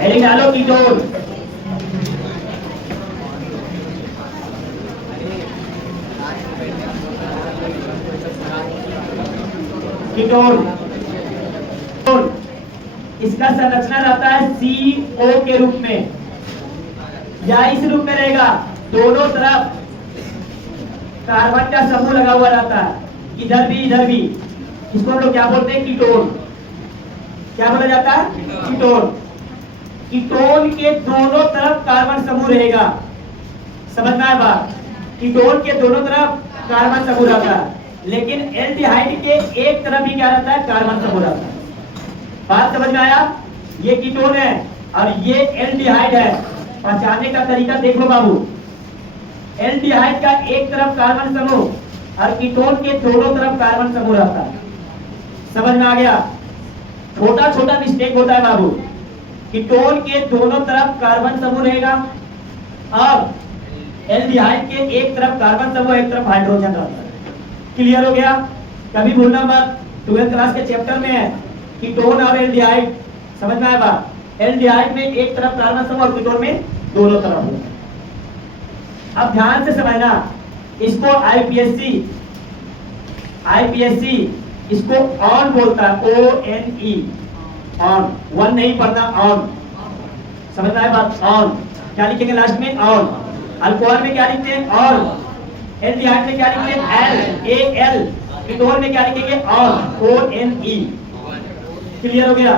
Heading डालो ketone. Ketone इसका संरचना रहता है CO के रूप में या इस रूप में रहेगा, दोनों तरफ कार्बन का समूह लगा हुआ रहता है, इधर भी। इसको हम लोग क्या बोलते हैं? कीटोन। क्या बोला जाता है? कीटोन। कीटोन के दोनों तरफ कार्बन समूह रहेगा, समझना है बात। कीटोन के दोनों तरफ कार्बन समूह रहता है, लेकिन एल्डिहाइड के एक तरफ ही क्या रहता है? कार्बन समूह रहता है। बात समझ में आया? ये कीटोन है और ये एल्डिहाइड है। पहचानने का तरीका देख लो बाबू। एल्डिहाइड का एक तरफ कार्बन समूह और कीटोन के दोनों तरफ कार्बन समूह रहता है। समझ में आ गया? छोटा छोटा मिस्टेक होता है बाबू। कीटोन के दोनों तरफ कार्बन समूह रहेगा और एल्डिहाइड के एक तरफ कार्बन समूह, एक तरफ हाइड्रोजन रहता है। क्लियर हो गया? कभी भूलना मत, 12th क्लास के चैप्टर में है कीटोन और एल्डिहाइड। समझ में आया बात? एल्डिहाइड में एक तरफ कार्बन समूह और कीटोन में दोनों तरफ होता है। अब ध्यान से समझना, इसको आईपीएससी इसको ऑन बोलता है, ONE, ऑन। वन नहीं पढ़ना, ऑन। समझ में आया बात? ऑन। क्या लिखेंगे लास्ट में? ऑन। अल्कोहल में क्या लिखते हैं? ऑन। एल्डिहाइड में क्या लिखते हैं? AL। कीटोन में क्या लिखेंगे? On, ONE। क्लियर हो गया?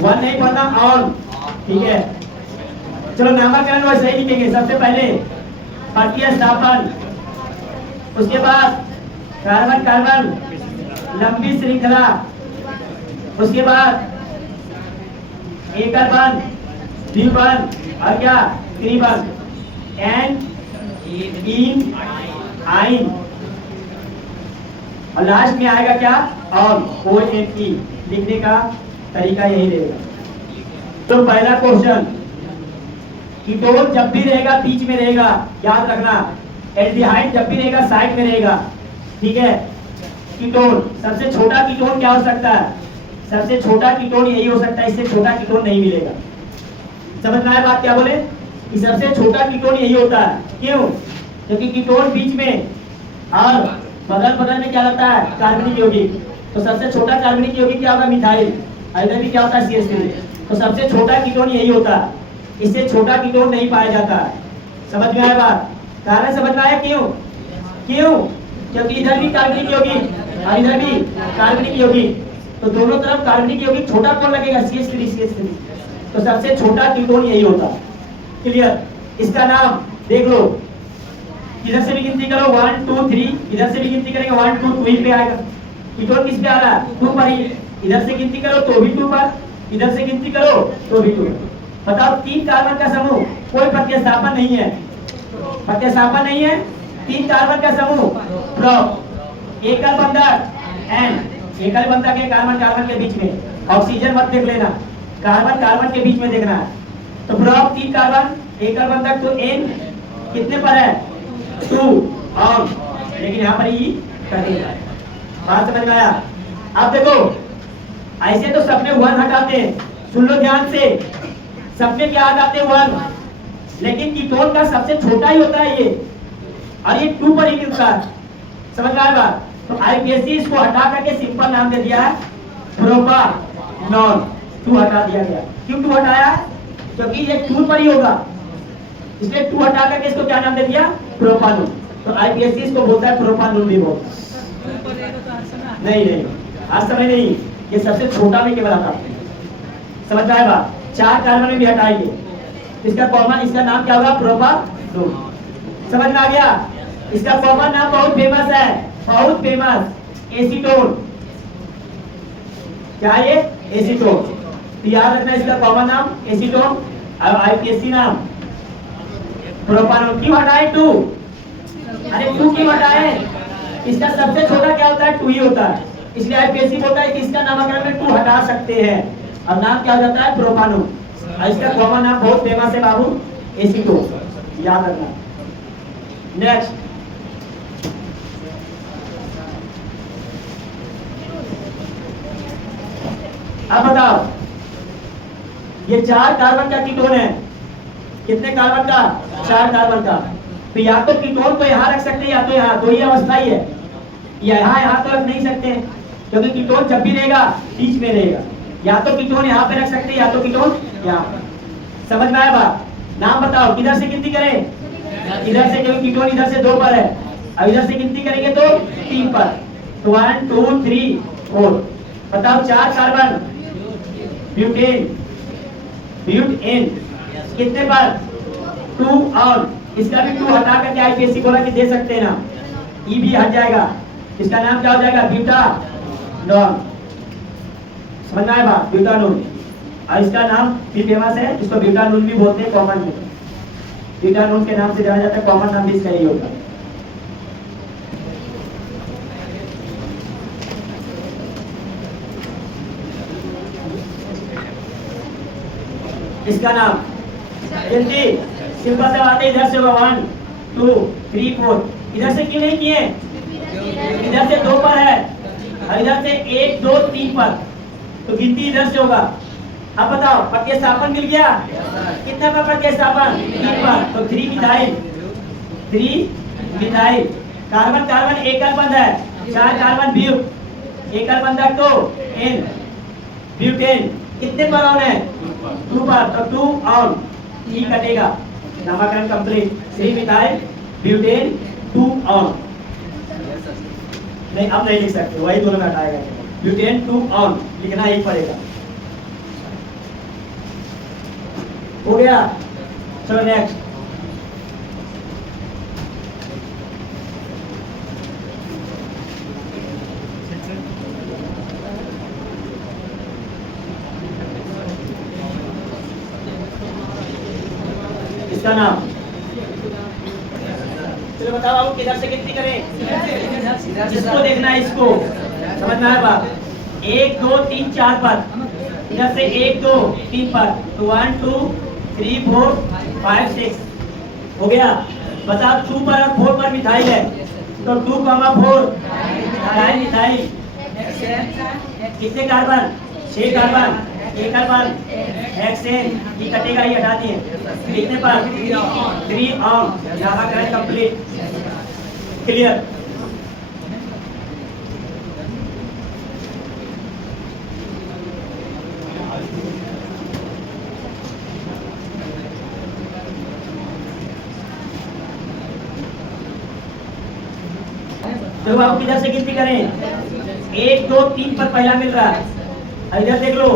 वन नहीं पढ़ना, ऑन। ठीक है, चलो नामकरण वैसे ही लिखेंगे। सबसे पहले प्रतिस्थापन, उसके बाद कार्बन कार्बन लंबी श्रृंखला, उसके बाद एकल बंध, द्विबंध और क्या? त्रिबंध, एन इन आइन, और लास्ट में आएगा क्या? On, ONE। लिखने का तरीका यही रहेगा। तो पहला क्वेश्चन, कीटोन जब भी रहेगा बीच में रहेगा, याद रखना। एल्डिहाइड जब भी रहेगा साइड में रहेगा, ठीक है। कीटोन, सबसे छोटा कीटोन क्या हो सकता है? सबसे छोटा कीटोन यही हो सकता है, इससे छोटा कीटोन नहीं मिलेगा। समझ में आया बात? क्या बोले कि सबसे छोटा कीटोन यही होता है। क्यों? क्योंकि कीटोन बीच में और बगल में क्या रहता है? कार्बनिक यौगिक। तो सबसे छोटा कार्बनिक यौगिक क्या होगा? मिथाइल। इधर भी क्या होता है? CH3। तो सबसे छोटा कीटोन यही होता है, इससे छोटा कीटोन नहीं पाया जाता है। समझ में आया बात? कारण समझ में आया? क्यों? क्योंकि इधर भी कार्बनिक यौगिक और इधर भी कार्बनिक यौगिक, तो दोनों तरफ कार्बनिक यौगिक छोटा कौन लगेगा? CH3। तो सबसे छोटा कीटोन यही होता है। क्लियर? इसका नाम देख लो, इधर से भी गिनती करो 1 2 3, इधर से भी गिनती करेंगे 1 2 2 ही पे आएगा। कीटोन किस पे आ रहा है? 2 पर ही। इधर से गिनती करो तो भी 2 पर, इधर से गिनती करो तो भी 2। बताओ, 3 कार्बन का समूह, कोई प्रतिस्थापन नहीं है, प्रतिस्थापन नहीं है। 3 कार्बन का समूह, प्रोप, एकल बंधक एन, एकल बंधक है कार्बन कार्बन के बीच में। ऑक्सीजन मत देख लेना, कार्बन कार्बन के बीच में देखना है। तो प्रोप 3 कार्बन, एकल बंधक, तो एन कितने पर है? 2 ऑन, लेकिन यहाँ पर ही कर दिया। बात समझ में आया? अब देखो, ऐसे तो सबने 1 हटाते हैं, सुन लो ध्यान से, सबने क्या हटाते हैं? 1। लेकिन कीटोन का सबसे छोटा ही होता है ये, और ये 2 पर ही मिलता है। समझ में आया बात? तो आईपीएससी इसको हटा करके सिंपल नाम दे दिया है प्रोपानॉल। 2 हटा दिया गया। क्यों 2 हटाया? क्योंकि ये 2 पर ही होगा, इसलिए 2 हटा करके इसको क्या नाम दे दिया? प्रोपानॉल। तो आईपीएससी इसको बोलता है प्रोपानॉल भी बोलता है। नहीं, आज समय नहीं, ये सबसे छोटा में केवल आता है। समझ में आया बात? 4 कार्बन भी हटाएंगे, इसका कॉमन, इसका नाम क्या होगा? प्रोपानॉल। समझ में आ गया? इसका कॉमन नाम बहुत फेमस है, बहुत फेमस, एसीटोन। क्या ये? एसीटोन। याद रखना, इसका कॉमन नाम एसीटोन और आईपीएससी नाम प्रोपानॉल। क्यों हटाए 2? अरे 2 क्यों हटाए? इसका सबसे छोटा क्या होता है? 2 ही होता है, इसलिए आईपीएससी बोलता है कि इसका नामकरण में 2 हटा सकते हैं और नाम क्या हो जाता है? प्रोपानॉल। और इसका कॉमन नाम बहुत फेमस है बाबू, एसीटोन। याद रखना। नेक्स्ट, अब बताओ, ये 4 कार्बन का कीटोन है। कितने कार्बन का? 4 कार्बन का। तो या तो कीटोन को यहाँ रख सकते हैं या तो यहाँ, तो ये अवस्था ही है। यहाँ तो रख नहीं सकते क्योंकि कीटोन जब भी रहेगा बीच में रहेगा। या तो कीटोन यहाँ पे रख सकते हैं या तो कीटोन यहाँ पर। समझ में आया बात? नाम बताओ, किधर से गिनती करें? इधर से, क्योंकि कीटोन इधर से 2 पर है। अब इधर से गिनती करेंगे तो 3 पर। तो 1 2 3 4। बताओ 4 कार्बन ब्यूटेन, ब्यूटेन कितने पर? 2 ऑन। इसका भी 2 हटा करके आईपीएससी बोला कि दे सकते हैं ना, ई भी हट जाएगा। इसका नाम क्या हो जाएगा? ब्यूटानॉन। समझ में आया बात? ब्यूटानॉन। और इसका नाम भी फेमस है, इसको ब्यूटानॉन भी बोलते हैं कॉमन में। ब्यूटानॉन के नाम से जाना जाता है, कॉमन नाम भी इसका यही होता है। इसका नाम जल्दी सिंपल से बात है, इधर से होगा 1 2 3 4। इधर से क्यों नहीं किए? इधर से 2 पर है और इधर से 1 2 3 पर, तो गिनती इधर से होगा। अब बताओ प्रतिस्थापन मिल गया? कितने पर प्रतिस्थापन? 3 पर। तो 3 मिथाइल, 3 मिथाइल। कार्बन कार्बन एकल बंध है, 4 कार्बन ब्यूट, एकल बंधक तो एन, ब्यूटेन। कितने पर ऑन है? 2 पर। तो 2 ऑन, ई कटेगा, नामकरण कंप्लीट। 3 methyl butane 2 on. नहीं अब नहीं लिख सकते, वही दोनों में हटाएगा। ब्यूटेन 2 ऑन लिखना ही पड़ेगा। हो गया? चलो नेक्स्ट। इसका नाम चलो बताओ बाबू, किधर से गिनती करें? इसको देखना है, इसको समझ में आया बात? 1 2 3 4 पर, इधर से 1 2 3 पर। तो 1 2 3 4 5 6 हो गया। बताओ 2 पर और 4 पर मिथाइल है, तो 2 4 मिथाइल मिथाइल। कितने कार्बन? 6 कार्बन, एक कार्बन हेक्सेन, ये कटेगा, ये हटा दिए। कितने पर? 3 ऑन, नामकरण कंप्लीट। क्लियर? तो बाबू किधर से गिनती करें? 1 2 3 पर पहला मिल रहा है, इधर देख लो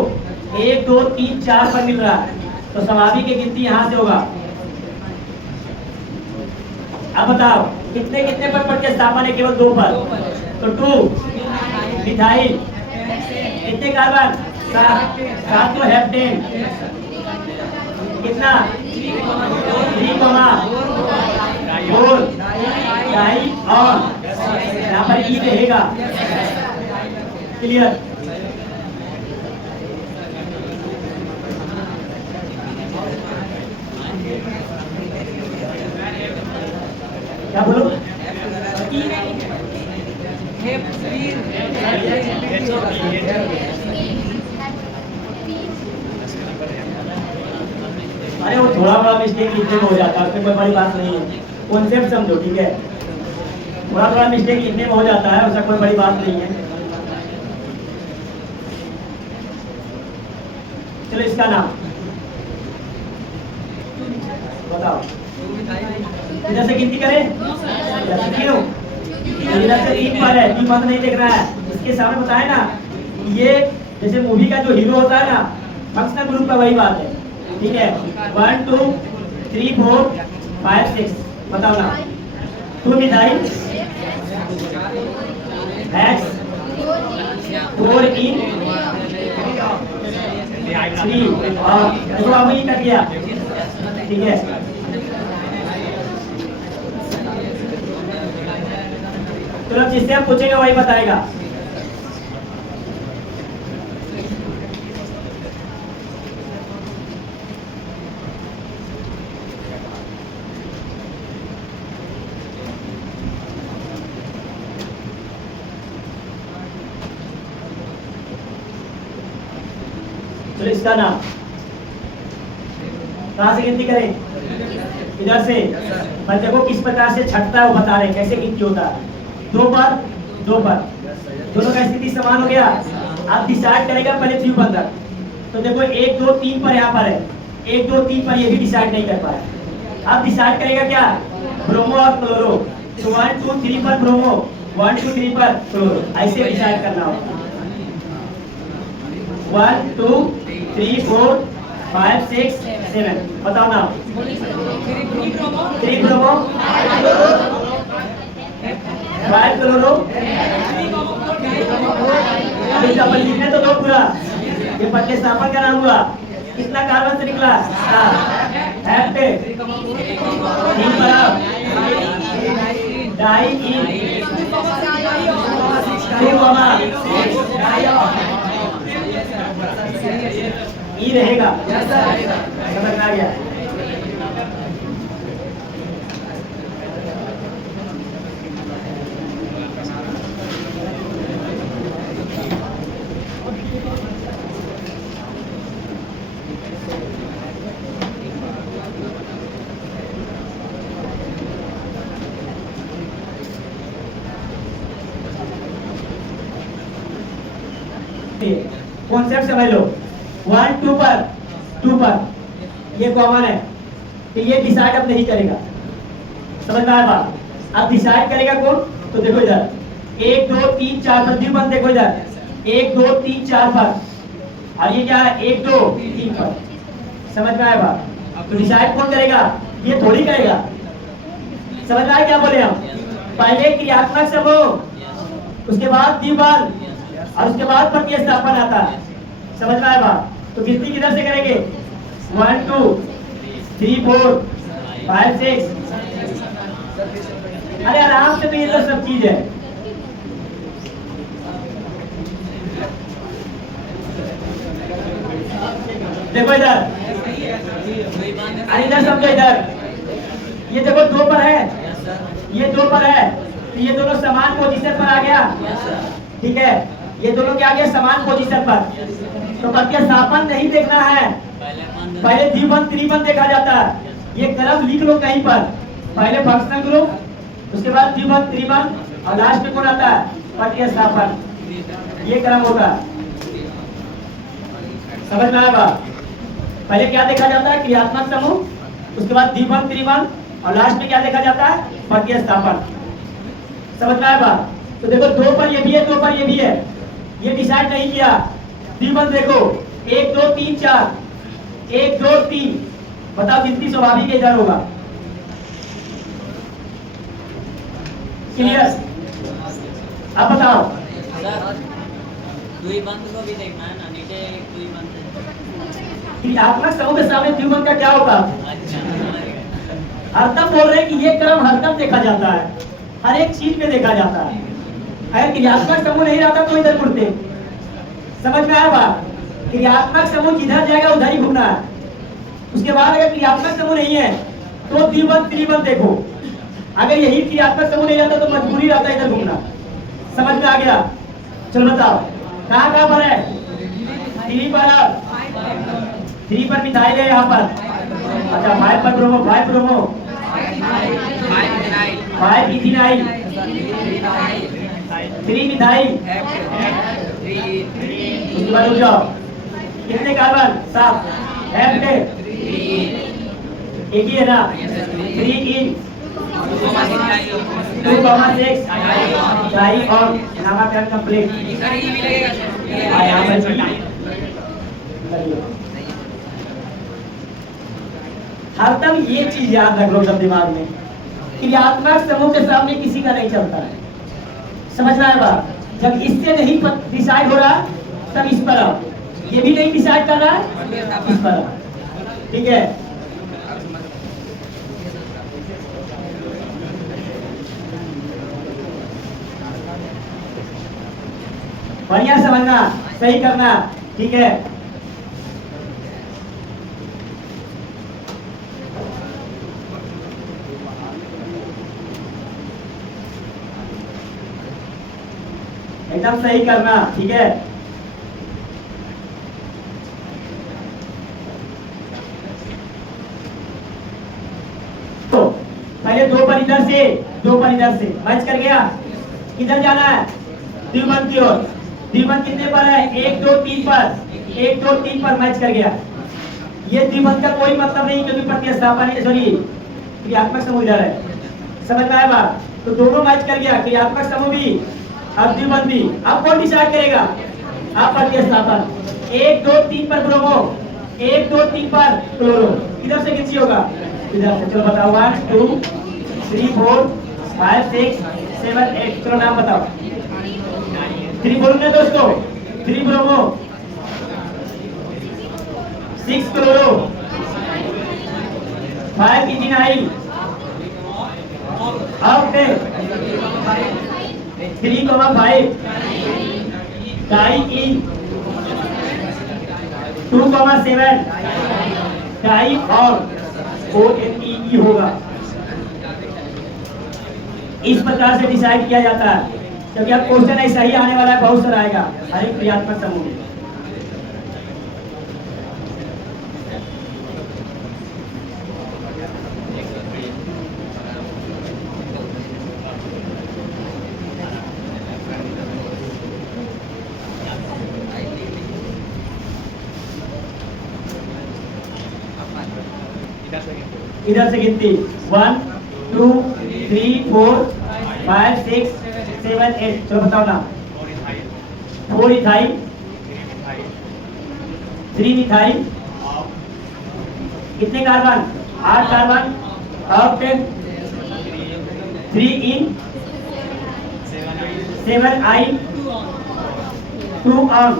1 2 3 4 पर मिल रहा है, तो स्वाभाविक की गिनती यहाँ से होगा। अब बताओ कितने कितने पर प्रतिस्थापन है? केवल 2 पर, तो 2 मिथाइल। कितने कार्बन? 7 तो हेप्टेन। कितना? 3 4 डाई ऑन, यहाँ पर ई रहेगा। क्लियर? क्या बोलो? अरे वो थोड़ा बड़ा मिस्टेक लिखने में हो जाता है, उसमें कोई बड़ी बात नहीं है। कॉन्सेप्ट समझो, ठीक है? थोड़ा थोड़ा मिस्टेक लिखने में हो जाता है, उसका कोई बड़ी बात नहीं है। चलो इसका नाम बताओ। इधर से गिनती करें? क्यों? इधर से 3 पर है, 3 पर नहीं देख रहा है। इसके सामने बताए ना, ये जैसे मूवी का जो हीरो होता है ना, फंक्शनल ग्रुप का वही बात है। ठीक है? 1 2 3 4 5 6 बताओ ना। 2 मिथाइल हेक्स 4 इन 3 और इसको हम ही कर दिया। ठीक है? तो अब जिससे हम पूछेंगे वही बताएगा। चलो इसका नाम कहाँ से गिनती करें? इधर से। पर देखो किस प्रकार से छटता है वो बता रहे कैसे गिनती होता है। 2 पर 2 पर दोनों का स्थिति समान हो गया। आप डिसाइड करेगा पहले ट्यूब अंदर। तो देखो 1 2 3 पर यहाँ पर है, 1 2 3 पर ये भी डिसाइड नहीं कर पाया। आप डिसाइड करेगा क्या? ब्रोमो और क्लोरो। तो 1 2 3 पर ब्रोमो, 1 2 3 पर क्लोरो, ऐसे डिसाइड करना होगा। 1 2 3 4 5 6 7 बताओ ना। 3 ब्रोमो, 5 क्लोरो। अभी डबल लिखने तो दो पूरा। ये प्रतिस्थापन का नाम हुआ। कितना कार्बन से निकला? 7 पे 3 पर डाई इन 2 ई रहेगा। समझ में आ गया? कॉन्सेप्ट समझ लो। 1 2 पर ये कॉमन है कि ये डिसाइड अब नहीं करेगा। समझ में आया बात? अब डिसाइड करेगा कौन? तो देखो इधर 1 2 3 4 पर द्विबंध देखो इधर 1 2 3 4 पर, और ये क्या है 1 2 3 पर। समझ में आया बात? तो डिसाइड कौन करेगा? ये थोड़ी करेगा। समझ में आया क्या बोले हम? पहले क्रियात्मक समूह, उसके बाद द्विबंध और उसके बाद प्रतिस्थापन आता है। समझ में आया बात? तो गिनती किधर से करेंगे? 1 2 3 4 5 6। अरे आराम से, तो ये तो सब चीज है। देखो इधर, अरे इधर समझो इधर, ये देखो 2 पर है, ये 2 पर है, तो ये दोनों समान पोजीशन पर आ गया। ठीक है, ये दोनों क्या आ गया? समान पोजीशन पर। तो प्रतिस्थापन नहीं देखना है, पहले द्विबंध त्रिबंध देखा जाता है। ये क्रम लिख लो कहीं पर, पहले फंक्शनल ग्रुप, उसके बाद द्विबंध त्रिबंध और लास्ट में कौन आता है? प्रतिस्थापन। ये क्रम होगा। समझ में आएगा? पहले क्या देखा जाता है? क्रियात्मक समूह, उसके बाद द्विबंध त्रिबंध और लास्ट में क्या देखा जाता है? प्रतिस्थापन। समझ में आएगा? तो देखो 2 पर ये भी है, 2 पर ये भी है, ये डिसाइड नहीं किया। द्विबंध देखो 1 2 3 4, 1 2 3, बताओ गिनती स्वाभाविक इधर होगा। क्लियर? अब बताओ। द्विबंध को भी देखना है ना, नीचे एक द्विबंध है। क्रियात्मक समूह के सामने द्विबंध का क्या होता है? अच्छा, हरदम बोल रहे हैं कि ये क्रम हरदम देखा जाता है, हर एक चीज में देखा जाता है। अगर क्रियात्मक समूह नहीं रहता तो इधर मुड़ते। समझ में आया बात? क्रियात्मक समूह जिधर जाएगा उधर ही घूमना है। उसके बाद अगर क्रियात्मक समूह नहीं है तो द्विबंध त्रिबंध देखो। अगर यही क्रियात्मक समूह नहीं रहता तो मजबूरी रहता है इधर घूमना। समझ में आ गया? चलो बताओ कहाँ कहाँ पर है? 3 पर, 3 पर मिथाइल है यहाँ पर। अच्छा 5 पर ब्रोमो, 5 ब्रोमो, 5 इथिनाइल, 3 मिथाइल। उसके बाद रुक जाओ, कितने कार्बन? 7। F पे एक ही है ना? 3 इन 2,6 डाई और नामाकरण कंप्लीट। हरदम ये चीज याद रख लो सब दिमाग में, क्रियात्मक समूह के सामने किसी का नहीं चलता है। समझ रहा है बात? जब इससे नहीं डिसाइड हो रहा तब इस पर आओ, ये भी नहीं डिसाइड कर रहा है इस पर आओ। ठीक है? बढ़िया समझना, सही करना। ठीक है? एकदम सही करना। ठीक है? इधर से, 2 पर इधर से, मैच कर गया। किधर जाना है? द्विबंध की ओर। द्विबंध कितने पर है? 1 2 3 पर, 1 2 3 पर मैच कर गया। ये द्विबंध का कोई मतलब नहीं क्योंकि प्रतिस्थापन सॉरी क्रियात्मक समूह इधर है। समझ में आया बात? तो दोनों मैच कर गया, क्रियात्मक समूह भी अब द्विबंध भी। अब कौन डिसाइड करेगा? अब प्रतिस्थापन। 1 2 3 पर ब्रोमो, 1 2 3 पर क्लोरो। किधर से किसी होगा? इधर से। चलो बताओ 1 2 3 4 5 6 7 8। चलो नाम बताओ। 3 बोलूंगे दोस्तों। 3 ब्रोमो, 6 क्लोरो, 5 इथिनाइल। अब 3,5 डाई इन, 2,7 डाई और ONE होगा। इस प्रकार से डिसाइड किया जाता है क्योंकि अब क्वेश्चन ऐसा ही आने वाला है, बहुत सारा आएगा हर एक क्रियात्मक समूह में। इधर से गिनती 1 2 3 4 5 6 7 8। चलो बताओ ना। 4 इथाइल, 3 मिथाइल, कितने कार्बन? 8 कार्बन। अब 3 इन, 7 आई, 2 ऑन।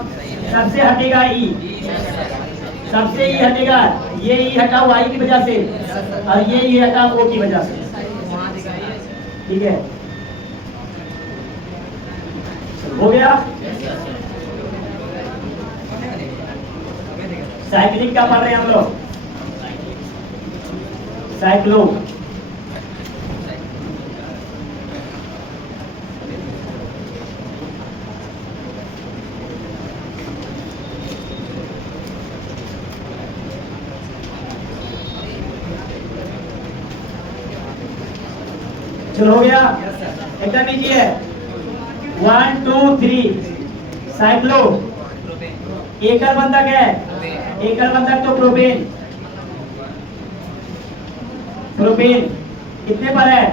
सबसे हटेगा ई, सबसे ई हटेगा। ये ई हटा वाई की वजह से और ये ई हटा ओ की वजह से। ठीक है, हो गया। साइक्लिक क्या पढ़ रहे हैं हम लोग? साइक्लो। चलो हो गया। एकदम नीचे है 1 2 3 साइक्लो। एकल बंधक है, एकल बंधक तो प्रोपेन। प्रोपेन कितने पर है?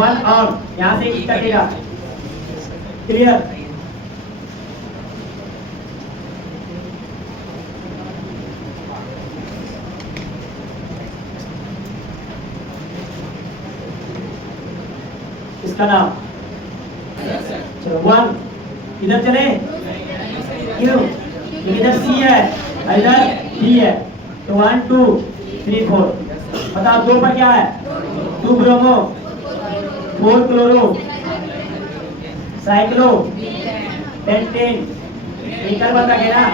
1 और यहां से ई कटेगा। क्लियर? इसका नाम चलो 1 इधर चले क्यों? इधर सी है, इधर डी है, तो 1 2 3 4। बताओ 2 पर क्या है? 2 ब्रोमो, 4 क्लोरो, साइक्लो, पेंटेन। एकल बंधक है ना,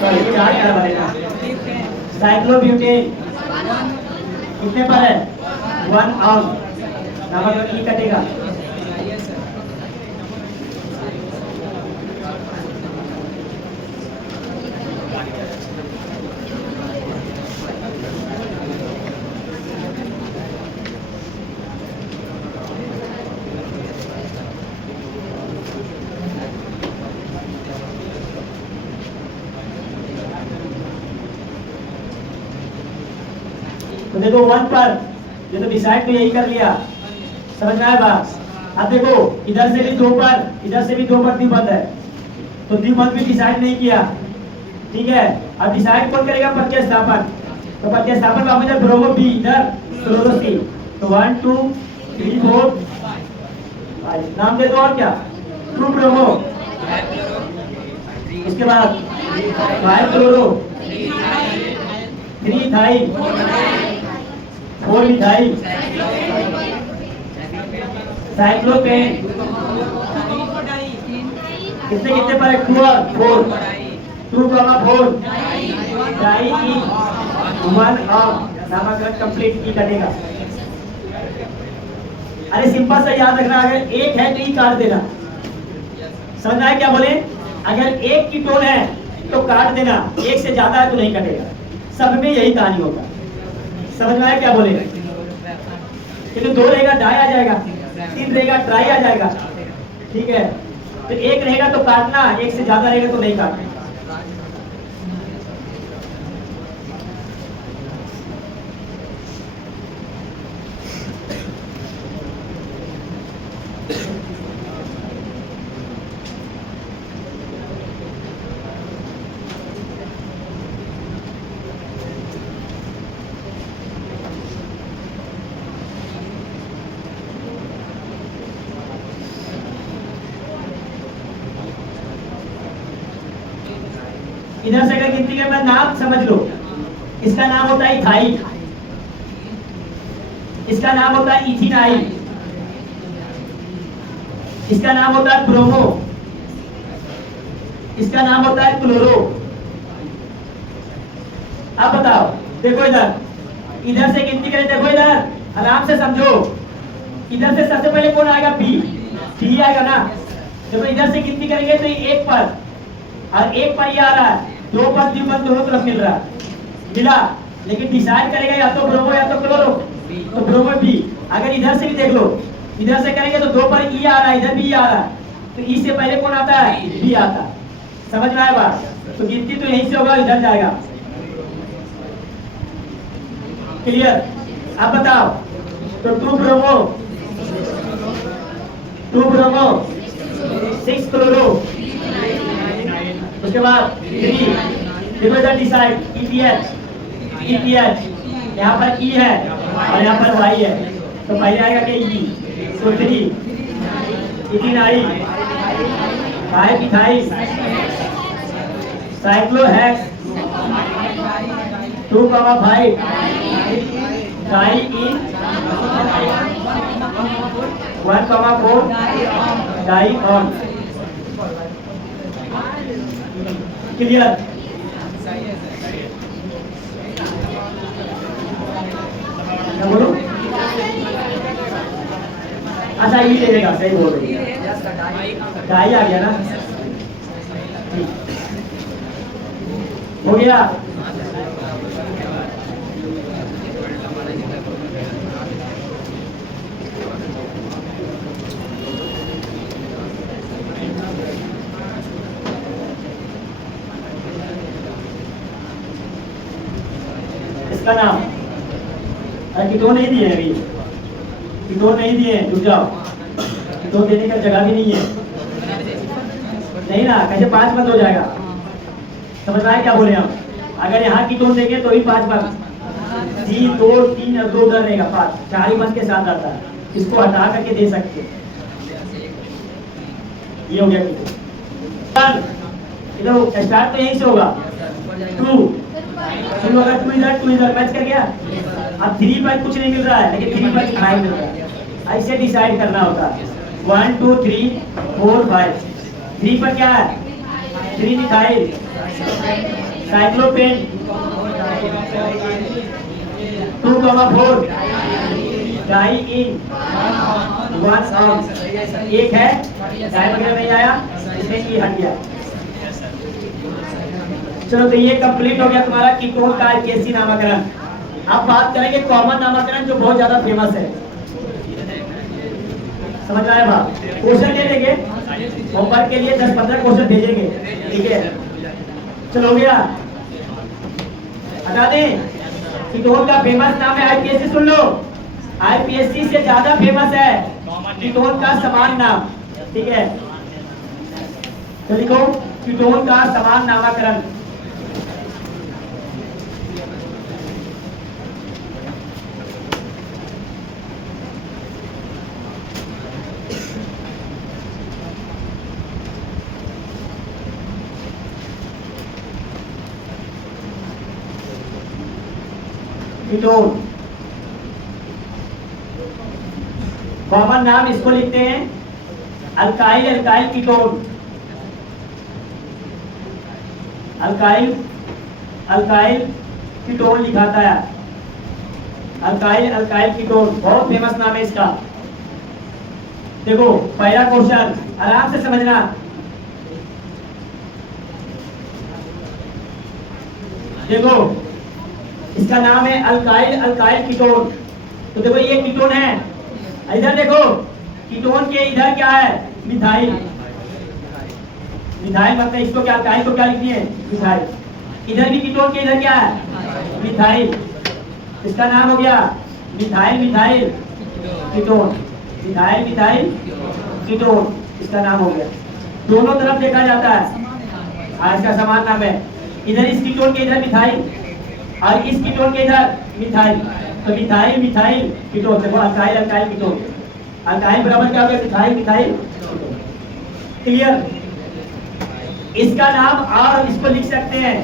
सॉरी 4 कार्बन है ना। साइक्लोब्यूटेन कितने पर है? 1 और नंबर ई कटेगा। तो देखो 1 पर ये तो डिसाइड तो यही कर लिया। समझ में आया बात? अब देखो इधर से भी 2 पर, इधर से भी 2 पर द्विबंध है, तो द्विबंध भी डिसाइड नहीं किया। ठीक है, अब डिसाइड कौन करेगा? प्रतिस्थापन। तो प्रतिस्थापन का मतलब ब्रोमो बी, इधर क्लोरो सी। तो 1 2 3 4 5। नाम दे दो और क्या? 2 ब्रोमो, उसके बाद 5 क्लोरो, 3 इथाइल, 4 मिथाइल, साइक्लोपेन। कितने कितने पर है? 2 और 4, 2,4 डाई ई 1 और नामकरण कंप्लीट ई कटेगा। अरे सिंपल सा याद रखना, अगर एक है तो ई काट देना। समझ आया क्या बोले? अगर एक कीटोन है तो काट देना, एक से ज्यादा है तो नहीं कटेगा। सब में यही कहानी होगा। समझ में आया क्या बोले? क्योंकि 2 रहेगा डाई आ जाएगा, 3 रहेगा ट्राई आ जाएगा। ठीक है, तो 1 रहेगा तो काटना, 1 से ज्यादा रहेगा तो नहीं काटना। इधर से अगर गिनती के बाद नाम समझ लो, इसका नाम होता है इथाइल, इसका नाम होता है इथिनाइल, इसका नाम होता है ब्रोमो, इसका नाम होता है क्लोरो। अब बताओ, देखो इधर, इधर से गिनती करें, देखो इधर आराम से समझो। इधर से सबसे पहले कौन आएगा? बी, डी आएगा ना। देखो इधर से गिनती करेंगे तो ये 1 पर और 1 पर ये आ रहा है, 2 पर द्विबंध दोनों तरफ मिल रहा है, मिला। लेकिन डिसाइड करेगा या तो ब्रोमो या तो क्लोरो, तो ब्रोमो बी। अगर इधर से भी देख लो, इधर से करेंगे तो 2 पर ई आ रहा है, इधर भी आ रहा है, तो ई से पहले कौन आता है? बी आता है। समझ में आया बात? तो गिनती तो यहीं से होगा, इधर जाएगा। क्लियर? अब बताओ, तो 2 ब्रोमो, 2 ब्रोमो, 6 क्लोरो, उसके बाद 3, देखो इधर डिसाइड, EPH, EPH, यहाँ पर E है और यहाँ पर Y है, तो पहले आएगा क्या? E, तो 3, ethynyl, 5 ethyl, cyclohex, 2,5 diene, 1,4 dione. Clear? क्या बोलो? अच्छा ये लेगा, सही बोल रही है, डाई आ गया ना, हो गया। इसका नाम कीटोन नहीं दिए अभी, कीटोन नहीं दिए, रुक जाओ, कीटोन देने का जगह भी नहीं है, नहीं ना, कैसे 5 बंद हो जाएगा? समझ में आया क्या बोले हम? अगर यहाँ कीटोन देंगे तो ही 5 बंद, 3, 2, 3 और 2 उधर रहेगा, 5, 4 ही बंद के साथ आता है। इसको हटा करके दे सकते हैं। ये हो गया कीटोन। इधर स्टार्ट तो यहीं से होगा, 2, शुरू होगा, 2 इधर मैच कर गया। अब 3 पर कुछ नहीं मिल रहा है, लेकिन 3 पर इथाइल मिल रहा है। ऐसे डिसाइड करना होता है, 1, 2, 3, 4, 5। 3 पर क्या है? 3 इथाइल, साइक्लोपेन, 2,4 डाई इन, 1 ऑन। एक है डाई वगैरह नहीं आया, इसमें ये हट गया। चलो, तो ये कंप्लीट हो गया तुम्हारा कीटोन का आईपीएससी नामकरण। अब बात करेंगे कॉमन नामकरण, जो बहुत ज्यादा फेमस है। समझ आया बात? क्वेश्चन दे देंगे होमवर्क के लिए, 10-15 क्वेश्चन भेजेंगे, ठीक है? चलो हो गया, हटा दें। कीटोन का फेमस नाम है आईपीएससी, सुन लो, आईपीएससी से ज्यादा फेमस है कीटोन का समान नाम, ठीक है? तो लिखो कीटोन का समान नामकरण। कीटोन कॉमन नाम इसको लिखते हैं alkyl, alkyl ketone, alkyl, alkyl ketone लिखाता है, अल्काइल, अल्काइल कीटोन, बहुत फेमस नाम है इसका। देखो पहला क्वेश्चन आराम से समझना, देखो इसका नाम है अल्काइल, अल्काइल कीटोन। तो देखो ये कीटोन है, इधर देखो कीटोन के इधर क्या है, मिथाइल। मिथाइल मतलब इसको क्या, अल्काइल को क्या लिखनी है, मिथाइल। इधर भी कीटोन के इधर क्या है, मिथाइल। इसका नाम हो गया methyl methyl ketone, methyl methyl ketone, इसका नाम हो गया। दोनों तरफ देखा जाता है, आज का समान नाम है। इधर इस कीटोन के इधर मिथाइल और इस कीटोन के इधर मिथाइल, तो मिथाइल मिथाइल कीटोन। देखो अल्काइल अल्काइल कीटोन, अल्काइल बराबर क्या हो गया, मिथाइल मिथाइल कीटोन। क्लियर। इसका नाम और इसको लिख सकते हैं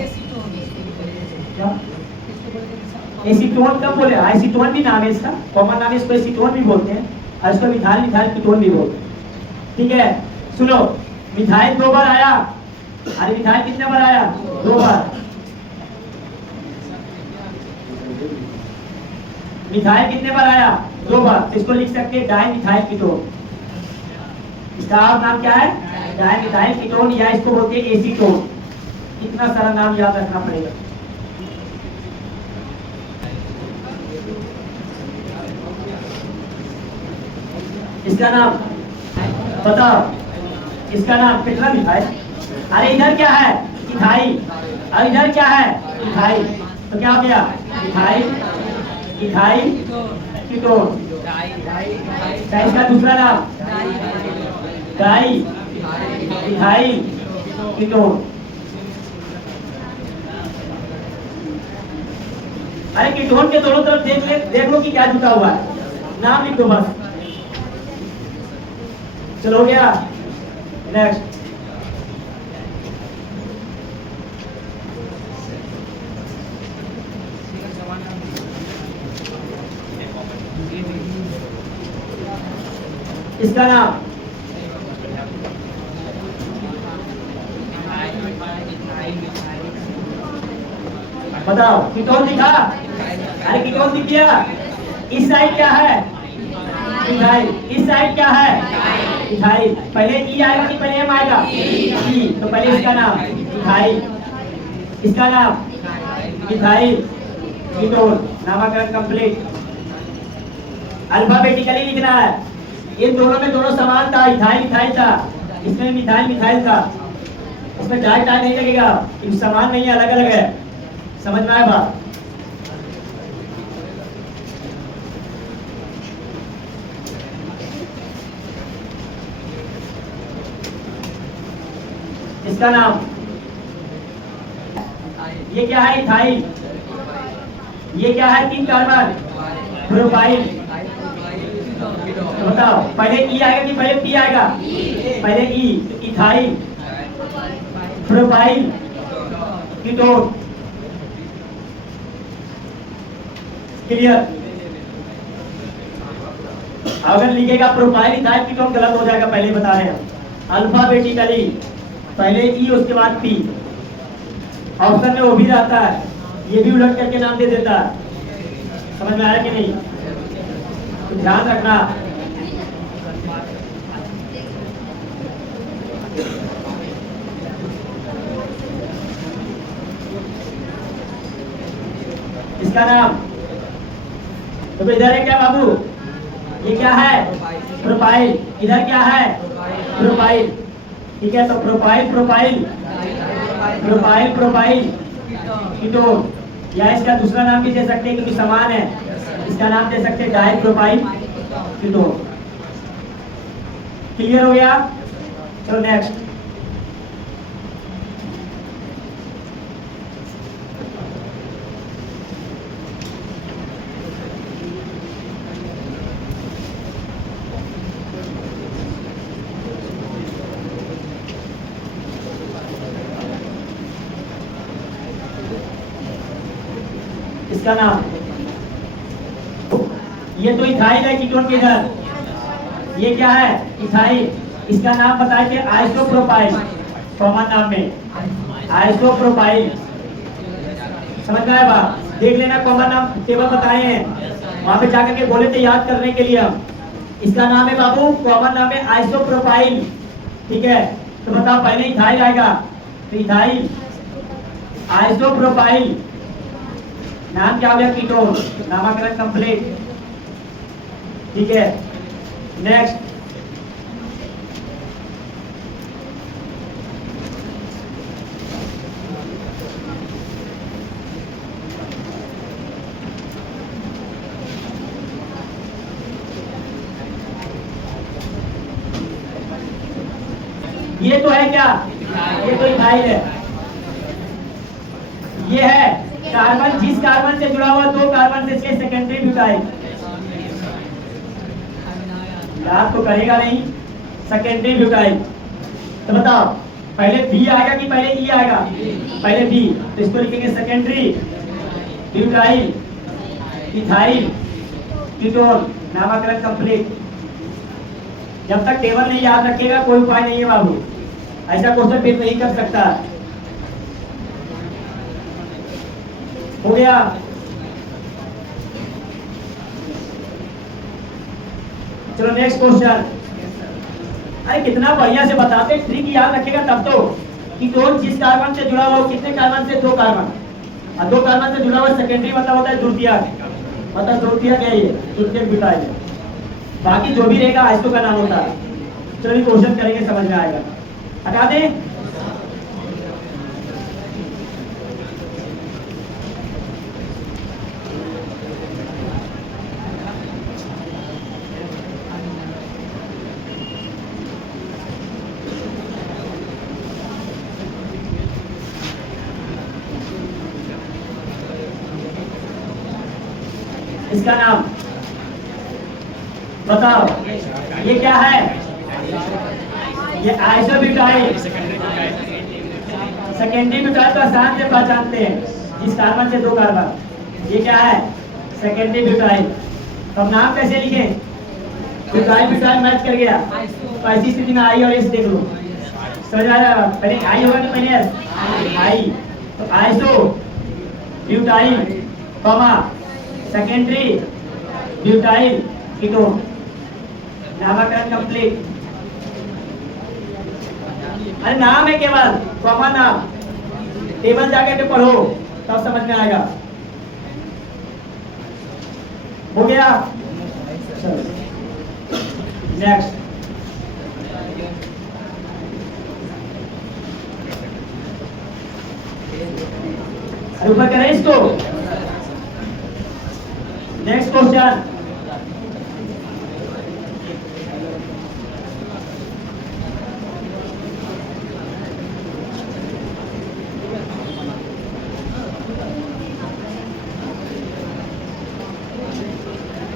क्या, एसीटोन कब बोले, एसीटोन भी नाम है इसका, कॉमन नाम है, इसको एसीटोन भी बोलते हैं और इसको मिथाइल मिथाइल कीटोन भी बोलते हैं। ठीक है, सुनो, मिथाइल 2 बार आया, अरे मिथाइल कितने बार आया, 2 बार। मिथाइल कितने बार आया, 2 बार, इसको लिख सकते हैं डाई मिथाइल कीटोन। इसका और नाम क्या है, डाई मिथाइल कीटोन, या इसको बोलते हैं एसीटोन। इतना सारा नाम याद रखना पड़ेगा। इसका नाम बताओ, इसका नाम कितना लिखा है, अरे इधर क्या है, इथाइल, और इधर क्या है, इथाइल, तो क्या हो गया, इथाइल इथाइल कीटोन। क्या इसका दूसरा नाम, डाई इथाइल कीटोन। अरे कीटोन के दोनों तरफ देख लो कि क्या जुटा हुआ है, नाम लिख दो बस। चलो हो गया, नेक्स्ट। इसका नाम बताओ, कीटोन दिखा, अरे कीटोन दिख गया। इस साइड क्या है, इथाइल, इस साइड क्या है, इथाइल। पहले ई आएगा कि पहले एम आएगा, ई, तो पहले इसका नाम इथाइल, इसका नाम इथाइल कीटोन। नामकरण कंप्लीट। अल्फाबेटिकली लिखना है, इन दोनों में दोनों समान था, इथाइल इथाइल था, इसमें मिथाइल मिथाइल था, इसमें डाई डाई नहीं लगेगा, इन समान नहीं है, अलग अलग है। समझ में आया बात। इसका नाम, ये क्या है, इथाइल, ये क्या है, 3 कार्बन, प्रोपाइल। तो बताओ पहले ई आएगा कि पहले पी आएगा, पहले ई, तो इथाइल प्रोपाइल कीटोन। क्लियर। अगर लिखेगा प्रोपाइल इथाइल कीटोन गलत हो जाएगा, पहले बता रहे हैं। अल्फाबेटिकली पहले ई उसके बाद पी, ऑप्शन में वो भी रहता है, ये भी उलट करके नाम दे देता है। समझ में आया कि नहीं, तो ध्यान रखना। इसका नाम, तो इधर है क्या बाबू, ये क्या है, प्रोपाइल, इधर क्या है, प्रोपाइल। ठीक है, तो propyl propyl propyl propyl ketone, या इसका दूसरा नाम भी दे सकते हैं क्योंकि समान है, इसका नाम दे सकते हैं डाई प्रोपाइल कीटोन। क्लियर हो गया। चलो नेक्स्ट। इसका नाम, ये तो इथाइल है कीटोन के इधर, ये क्या है, इथाइल, इसका नाम बताए थे आइसोप्रोपाइल, कॉमन नाम में आइसोप्रोपाइल। समझ में आया बात, देख लेना, कॉमन नाम टेबल बताए हैं, वहां पे जाकर के बोले थे याद करने के लिए हम। इसका नाम है बाबू, कॉमन नाम है आइसोप्रोपाइल। ठीक है, तो बताओ पहले इथाइल आएगा, तो इथाइल आइसोप्रोपाइल, नाम क्या हो गया, कीटोन। नामकरण कंप्लीट। ठीक है, नेक्स्ट। ये तो है क्या, ये तो इथाइल है। ये है कार्बन, जिस कार्बन से जुड़ा हुआ दो कार्बन से सेकेंडरी ब्यूटाइल। याद तो करेगा नहीं, सेकेंडरी ब्यूटाइल। तो बताओ पहले बी आएगा कि पहले ई आएगा? पहले बी, तो इसको लिखेंगे सेकेंडरी ब्यूटाइल इथाइल कीटोन। नामकरण कंप्लीट। जब तक टेबल नहीं याद रखेगा कोई उपाय नहीं है बाबू, ऐसा क्वेश्चन फिर नहीं कर सकता। हो गया। चलो नेक्स्ट क्वेश्चन। अरे कितना बढ़िया से बताते, ट्रिक याद रखेगा तब तो। कीटोन जिस कार्बन से जुड़ा हुआ, कितने कार्बन से? दो कार्बन, और दो कार्बन से जुड़ा हुआ सेकेंडरी मतलब होता है द्वितीयक, मतलब द्वितीयक है, ये द्वितीयक ब्यूटाइल है। बाकी जो भी रहेगा आइसो का नाम होता है। चलिए क्वेश्चन करेंगे, समझ में आएगा। हटा दें। इसका नाम बताओ, ये क्या है? ये आइसोब्यूटाइल। सेकेंडरी ब्यूटाइल को आसान से पहचानते हैं, जिस कार्बन से दो कार्बन। ये क्या है? Secondary butyl. तो अब नाम कैसे लिखें? ब्यूटाइल ब्यूटाइल मैच कर गया, तो ऐसी स्थिति में आई और एस देख लो। समझ आ रहा है? पहले आई होगा कि पहले एस? आई। तो iso butyl comma secondary butyl ketone. नामकरण कंप्लीट। अरे नाम है केवल, कॉमन नाम। टेबल जाके के पढ़ो तब समझ में आएगा। हो गया। नेक्स्ट। अरे ऊपर करें इसको। Next question.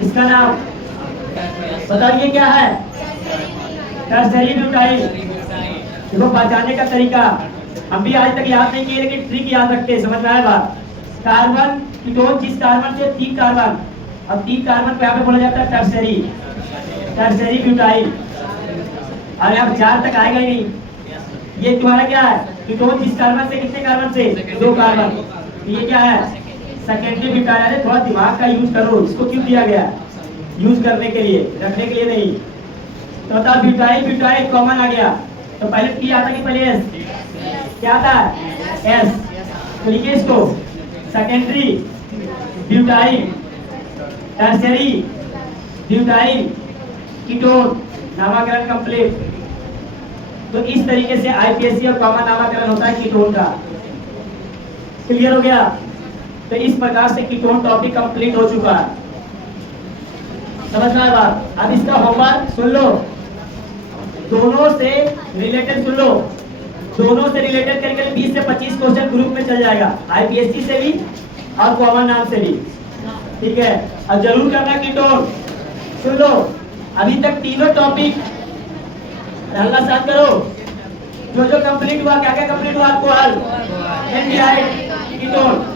इसका नाम बताइए क्या है? Tertiary butyl. देखो पहचानने का तरीका हम भी आज तक याद नहीं किए, लेकिन ट्रिक याद रखते हैं। समझ में आया बात? कार्बन कीटोन जिस कार्बन से तीन कार्बन, अब तीन कार्बन पे यहाँ पे बोला जाता है टर्सरी, टर्सरी ब्यूटाइल। अरे अब चार तक आएगा ही नहीं। ये तुम्हारा क्या है? कीटोन जिस कार्बन से कितने कार्बन से? दो कार्बन। ये क्या है? Secondary butyl. अरे थोड़ा दिमाग का यूज करो, इसको क्यों दिया गया? यूज करने के लिए, रखने के लिए नहीं। तो था ब्यूटाइल ब्यूटाइल कॉमन आ गया, तो पहले टी आता कि पहले एस? क्या आता है? एस। तो लिखिए इसको secondary butyl tertiary butyl ketone. नामकरण कंप्लीट। तो इस तरीके से आईपीएससी और कॉमन नामकरण होता है कीटोन का। क्लियर हो गया? तो इस प्रकार से कीटोन टॉपिक कंप्लीट हो चुका है। समझ में आया बात? अब इसका होमवर्क सुन लो, दोनों से रिलेटेड सुन लो। दोनों से रिलेटेड करके 20 से 25 क्वेश्चन ग्रुप में चल जाएगा, आईपीएससी से भी और कॉमन नाम से भी। ठीक है, अब जरूर करना कीटोन। सुन लो अभी तक तीनों टॉपिक, हल्ला शांत करो। जो जो कंप्लीट हुआ, क्या क्या कंप्लीट हुआ आपको? हल, एनडीआई, कीटोन।